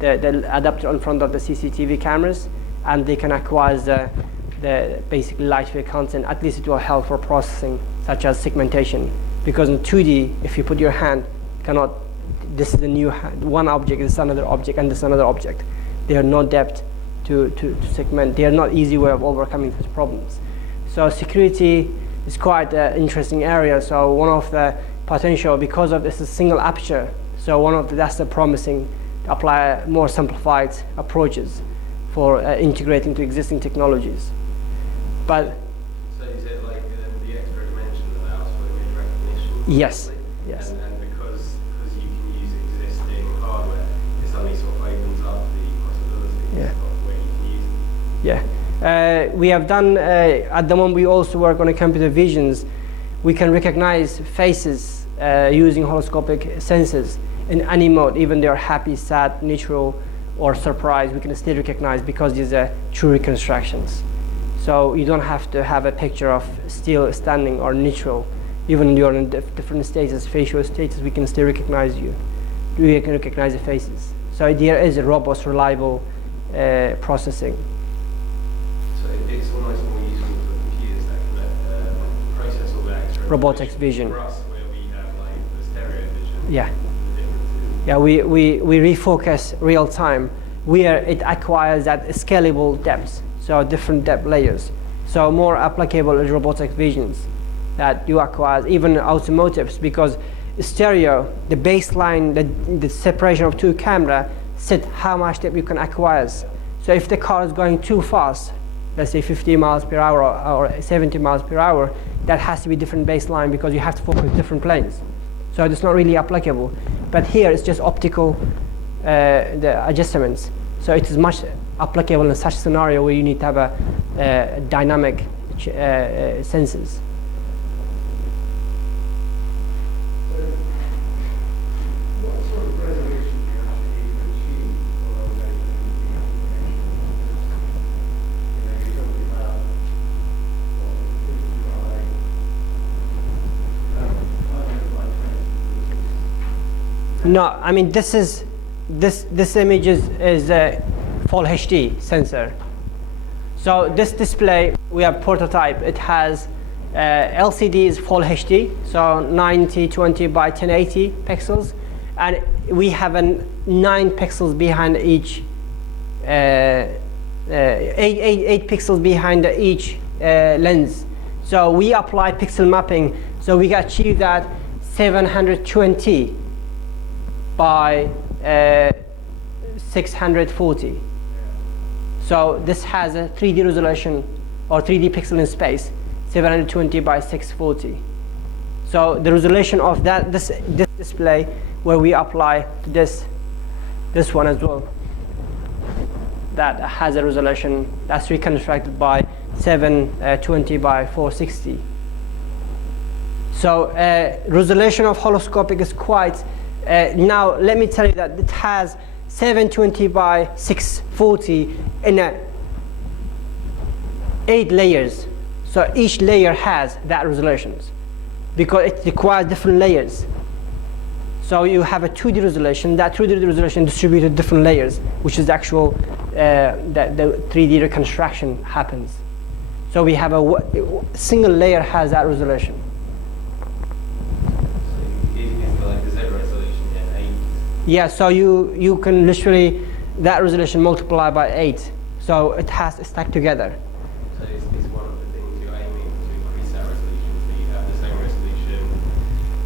adapter in front of the CCTV cameras, and they can acquire the basically light field content. At least it will help for processing, such as segmentation. Because in 2D, if you put your hand, cannot, this is a new hand, one object, this is another object, and this is another object. There are no depth to segment. They are not easy way of overcoming these problems. So security is quite an interesting area. So one of the potential, because of this is single aperture, so that's the promising to apply more simplified approaches for integrating to existing technologies. But so is it like the expert mentioned about sort of image recognition? Yes, yes. And because you can use existing hardware, it suddenly sort of opens up the possibilities of where you can use it. Yeah. We have done, at the moment we also work on a computer visions. We can recognize faces using holoscopic sensors in any mode, even they are happy, sad, neutral, or surprised, we can still recognize, because these are true reconstructions. So you don't have to have a picture of still standing or neutral. Even you're in different status, facial status, we can still recognize you. We can recognize the faces. So there is a robust, reliable processing. So it's almost more useful for computers that can process all that extra robotics vision. For us, where we have like the stereo vision. Yeah. Yeah, we refocus real time, where it acquires that scalable depth, so different depth layers. So more applicable is robotic visions that you acquire, even automotives, because stereo, the baseline, the separation of 2 camera set how much depth you can acquire. So if the car is going too fast, let's say 50 miles per hour or 70 miles per hour, that has to be different baseline, because you have to focus different planes. So it's not really applicable. But here it's just optical the adjustments. So it is much applicable in such a scenario where you need to have a dynamic sensors. What sort of resolution do you actually need to achieve for a very you're talking about No, I mean this image is a full HD sensor. So this display, we have prototype. It has LCD is full HD, so 920 by 1080 pixels, and we have 9 pixels behind each, 8 pixels behind each lens. So we apply pixel mapping, so we achieve that 720 by 640. So this has a 3D resolution, or 3D pixel in space, 720 by 640. So the resolution of this display, where we apply to this one as well, that has a resolution that's reconstructed by 720 by 460. So resolution of holoscopic is quite, now let me tell you that it has 720 by 640 in a 8 layers. So each layer has that resolutions because it requires different layers. So you have a 2D resolution. That 2D resolution distributed different layers, which is the actual the 3D reconstruction happens. So we have a single layer has that resolution. So it's like the Z resolution, yeah, 8. Yeah, so you can literally, that resolution multiply by 8. So it has to stack together. So it's one of the things you're aiming to increase that resolution, so you have the same resolution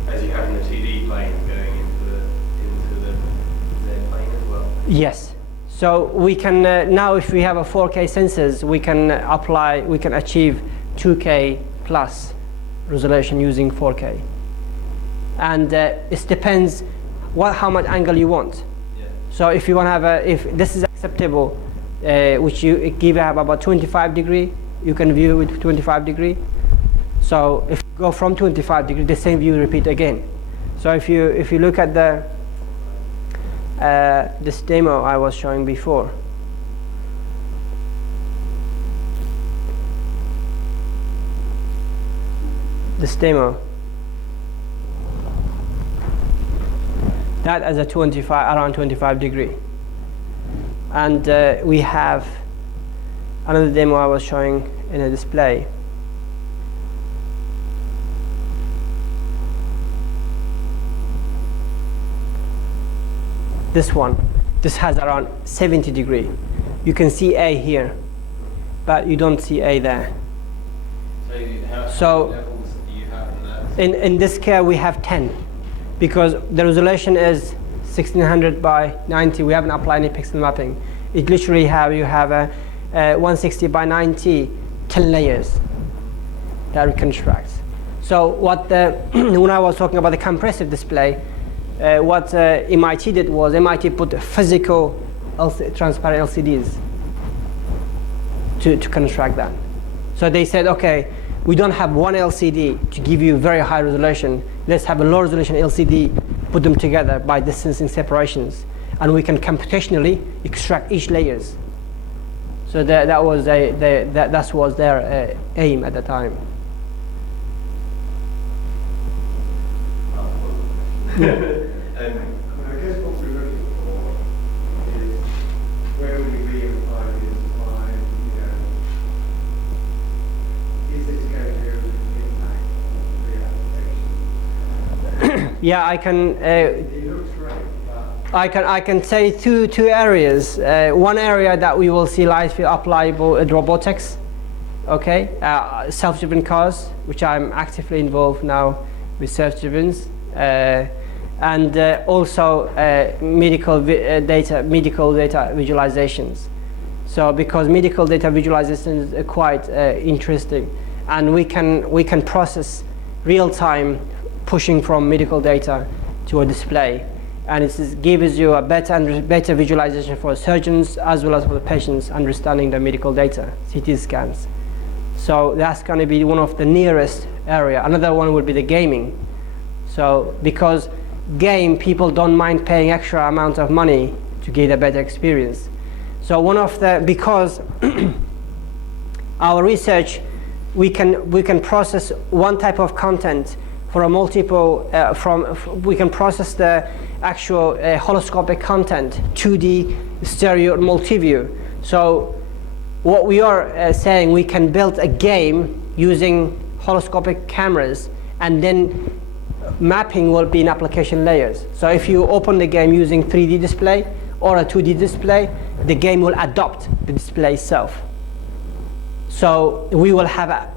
as you have in the 2D plane going into the Z plane as well. Yes. So we can now, if we have a 4K sensors, we can achieve 2K plus resolution using 4K. And it depends how much angle you want. Yeah. So if you want to have if this is acceptable, which you give about 25 degree, you can view with 25 degree. So if you go from 25 degree, the same view repeat again. So if you look at this demo I was showing before, this demo, that as a around 25 degree. And we have another demo I was showing in a display. This has around 70 degree. You can see A here, but you don't see A there. So how many levels do you have in that? In this case we have 10, because the resolution is 1600 by 90. We haven't applied any pixel mapping. It literally you have a 160 by 90, 10 layers that reconstructs. So what when I was talking about the compressive display, what MIT did was MIT put physical transparent LCDs to construct that. So they said, okay, we don't have one LCD to give you very high resolution. Let's have a low resolution LCD, put them together by distancing separations, and we can computationally extract each layers. So that was their aim at the time. I guess what we're looking for is where will we be in 5 years' time? Is this going to impact on the application? Yeah, I can. It looks great, but I can say two areas. One area that we will see light field applicable in robotics. Okay, self-driven cars, which I'm actively involved now with self-drivens. And also medical data visualizations. So because medical data visualizations are quite interesting, and we can process real time pushing from medical data to a display, and it gives you a better visualization for surgeons as well as for the patients understanding the medical data, CT scans. So that's going to be one of the nearest area. Another one would be the gaming. So because people don't mind paying extra amount of money to get a better experience. So because our research, we can process one type of content for a multiple we can process the actual holoscopic content, 2D, stereo, multi-view. So what we are saying, we can build a game using holoscopic cameras, and then mapping will be in application layers. So if you open the game using 3D display or a 2D display, the game will adopt the display itself. So we will have a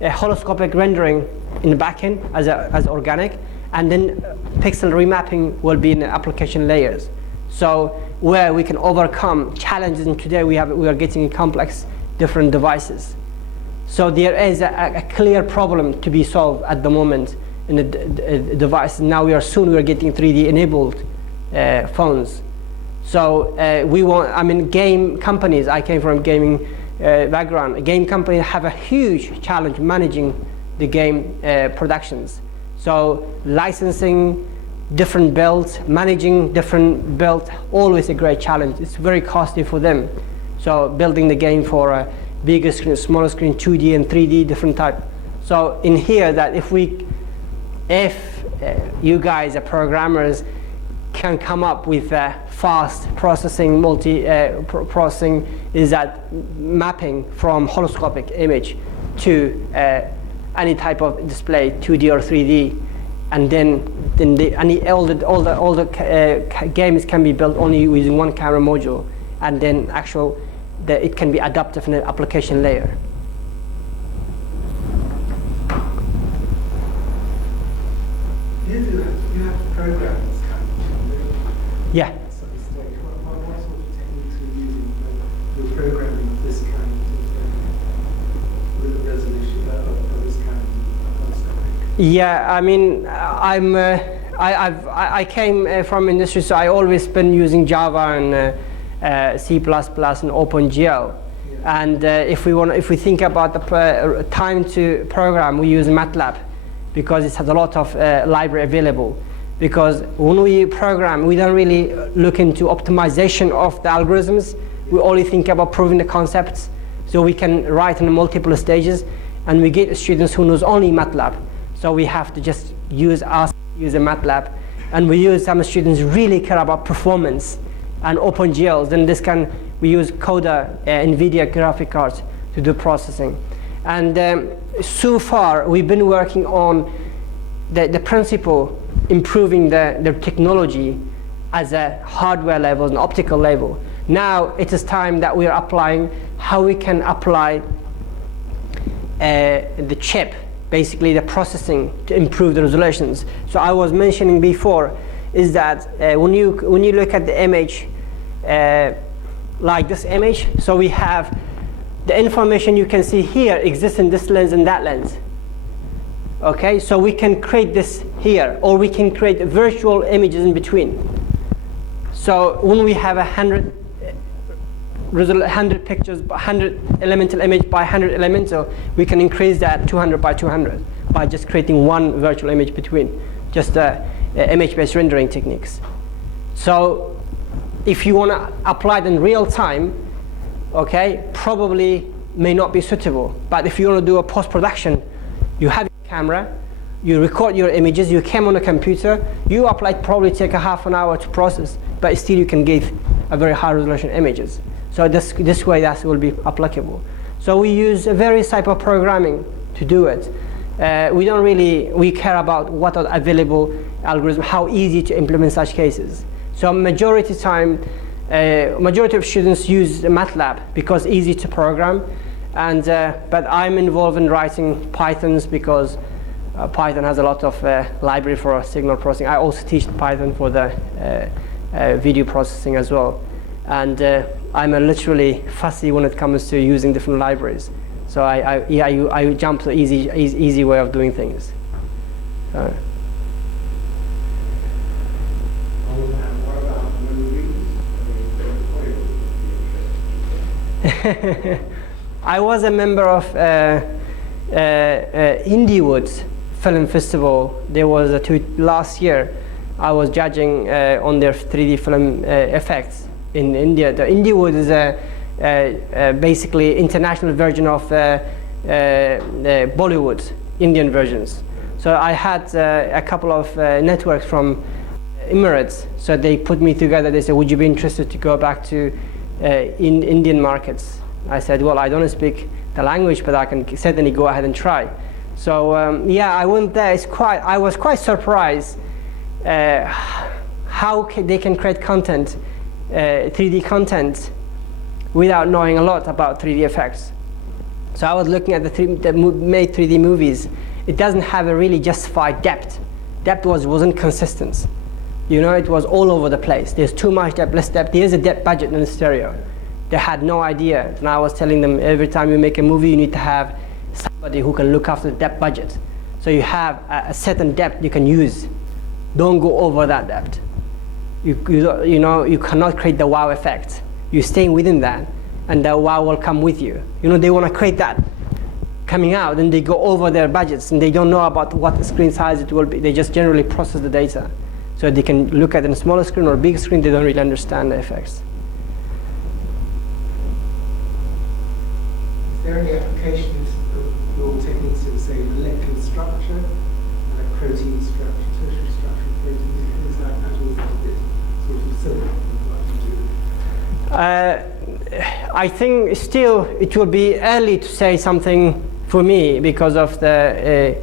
holoscopic rendering in the backend as organic, and then pixel remapping will be in the application layers. So where we can overcome challenges, and today we are getting complex different devices. So there is a clear problem to be solved at the moment in the device. Now we are getting 3D enabled phones. So game companies, I came from gaming background, game companies have a huge challenge managing the game productions. So licensing different builds, managing different builds, always a great challenge. It's very costly for them. So building the game for bigger screen, smaller screen, 2D and 3D, different type. So in here, that if you guys, programmers, can come up with fast processing, processing, is that mapping from holoscopic image to any type of display, 2D or 3D, and then all the games can be built only using one camera module, and then it can be adaptive in an application layer. You have programs coming. Yeah. At some stage. What sort of techniques are you using for programming of this kind with a resolution of this kind of holoscopic? Yeah, I mean, I came from industry, so I always been using Java and C++ and OpenGL. Yeah. And if we think about the time to program, we use MATLAB because it has a lot of library available. Because when we program, we don't really look into optimization of the algorithms. We only think about proving the concepts. So we can write in multiple stages, and we get students who knows only MATLAB. So we have to just use a MATLAB, and we use some students really care about performance and OpenGL. Then we use Coda, NVIDIA graphic cards to do processing. And so far, we've been working on the principle, improving the technology as a hardware level and optical level. Now it is time that we are applying how we can apply the chip, basically the processing, to improve the resolutions. So I was mentioning before is that when you look at the image, like this image, so we have the information you can see here exists in this lens and that lens. Okay, so we can create this here, or we can create virtual images in between. So when we have 100 pictures, 100 elemental image by 100 elemental, we can increase that 200 by 200 by just creating one virtual image between, just image-based rendering techniques. So if you want to apply it in real time, okay, probably may not be suitable. But if you want to do a post-production, you have your camera, you record your images, you came on a computer, you apply, probably take a half an hour to process, but still you can give a very high resolution images. So this way that will be applicable. So we use various type of programming to do it. We care about what are available algorithms, how easy to implement such cases. So majority of students use MATLAB because easy to program, and but I'm involved in writing Pythons because Python has a lot of library for signal processing. I also teach Python for the video processing as well, and I'm literally fussy when it comes to using different libraries. So I jump to easy way of doing things. I was a member of Indiewood Film Festival. There was last year. I was judging on their 3D film effects in India. The Indiewood is basically international version of Bollywood, Indian versions. So I had a couple of networks from Emirates. So they put me together. They said, "Would you be interested to go back to in Indian markets?" I said, "Well, I don't speak the language, but I can certainly go ahead and try." So yeah, I went there. I was quite surprised how they can create content, 3D content, without knowing a lot about 3D effects. So I was looking at the made 3D movies. It doesn't have a really justified depth. Depth wasn't consistent. You know, it was all over the place. There's too much depth, less depth. There's a depth budget in the stereo. They had no idea. And I was telling them, every time you make a movie, you need to have somebody who can look after the depth budget. So you have a certain depth you can use. Don't go over that depth. You know, you cannot create the wow effect. You're staying within that, and the wow will come with you. You know, they want to create that coming out, and they go over their budgets, and they don't know about what screen size it will be. They just generally process the data. So they can look at it in a smaller screen or big screen, they don't really understand the effects. there any applications of your techniques in, say, molecular structure, like protein structure, tertiary structure of proteins, things like that, or is that a bit sort of silly? I think still it will be early to say something for me because of the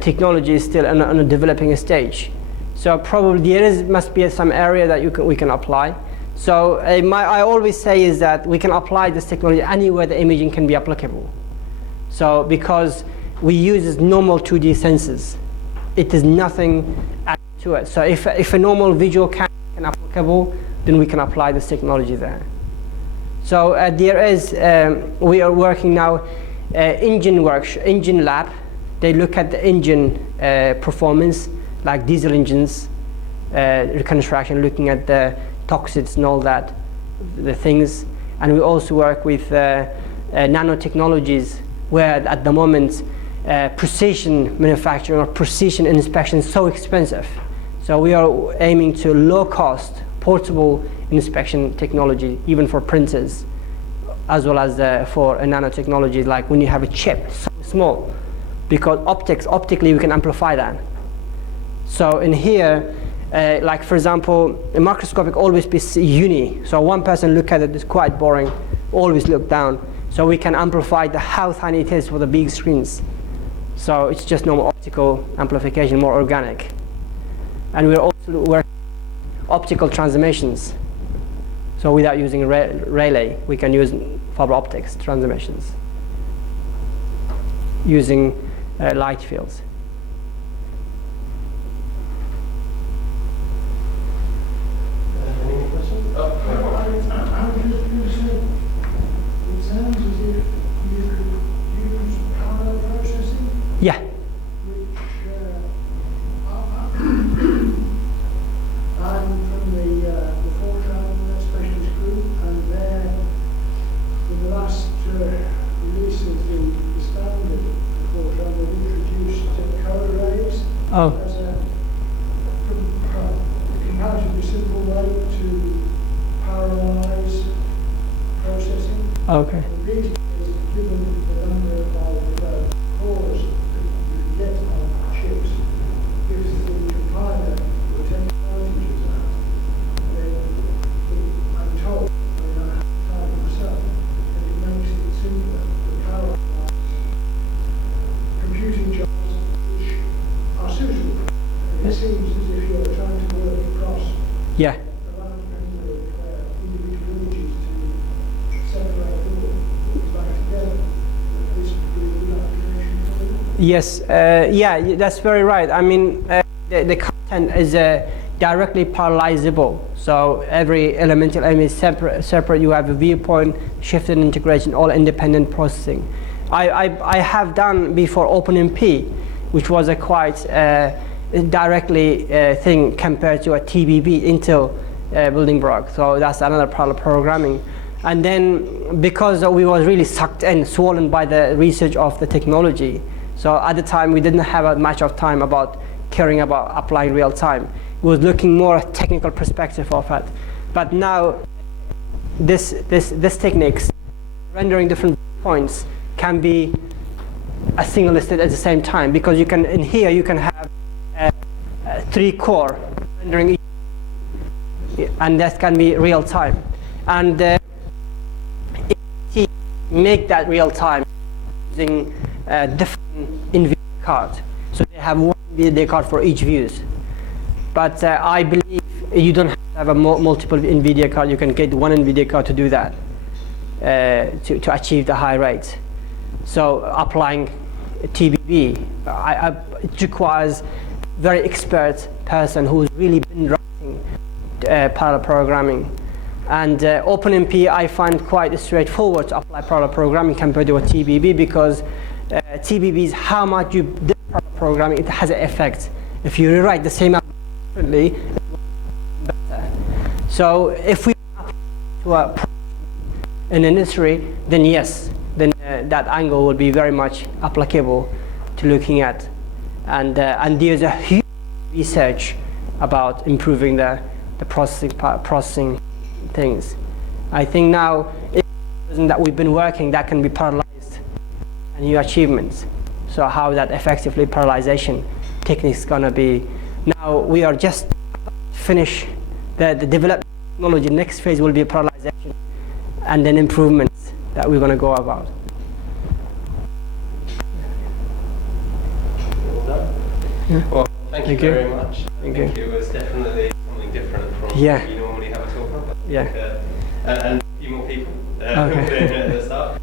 technology is still on a developing stage. So probably there must be some area that we can apply. So I always say is that we can apply this technology anywhere the imaging can be applicable. So because we use normal 2D sensors, it is nothing added to it. So if a normal visual camera can applicable, then we can apply this technology there. So there is, we are working now, engine lab. They look at the engine performance, like diesel engines, reconstruction, looking at the toxins and all that, the things. And we also work with nanotechnologies, where at the moment precision manufacturing or precision inspection is so expensive. So we are aiming to low cost, portable inspection technology, even for printers, as well as for nanotechnology, like when you have a chip so small, because optically we can amplify that. So in here, like for example, a microscopic always be uni. So one person look at it, it's quite boring, always look down. So we can amplify how tiny it is for the big screens. So it's just normal optical amplification, more organic. And we're also working optical transformations. So without using relay, we can use fiber optics transformations using light fields. Any questions? I was just going to say, it sounds as if you could use parallel processing, Yeah. which I'm from the Fortran specialist group, and there, in the last release of the standard Fortran, they've introduced code arrays as a comparatively simple way to parallelize processing. Okay. And these days, given the number of cores that you can get on chips, gives the compiler will take advantage of that. I'm told, I mean, I have tried it myself, that it makes it simpler to parallelize computing jobs which are suitable. And it seems as if you're trying to work across Yeah. a large number of individual images to separate things back together. This would be a good application for you. Yes. Yeah. That's very right. I mean, the content is directly parallelizable. So every elemental image is separate. You have a viewpoint, shifted integration, all independent processing. I have done before OpenMP, which was a quite directly thing compared to a TBB Intel building block. So that's another parallel programming. And then because we was really sucked in, swollen by the research of the technology. So at the time we didn't have much of time about caring about applying real time. We was looking more at technical perspective of it. But now this techniques, rendering different points, can be a single listed at the same time, because you can, in here you can have 3 core rendering each, and that can be real time. And it make that real time using different NVIDIA card. So they have one NVIDIA card for each views. But I believe you don't have a multiple NVIDIA card. You can get one NVIDIA card to do that, to achieve the high rate. So applying TBB, it requires very expert person who's really been writing parallel programming. And OpenMP I find quite straightforward to apply parallel programming compared to a TBB, because TBB is how much you do parallel programming, it has an effect. If you rewrite the same differently, it will be better. So if we apply to a in an industry, then yes, then that angle will be very much applicable to looking at. And there's a huge research about improving the processing things. I think now, that we've been working, that can be parallelized new achievements. So how that effectively parallelization technique is going to be. Now we are just finish the development technology. Next phase will be parallelization and then improvements that we're going to go about. Well done. Yeah. Well, thank you Thank you. very much. Thank I think it was definitely something different from Yeah. what you normally have a talk about. Yeah. And a few more people Okay. at the start.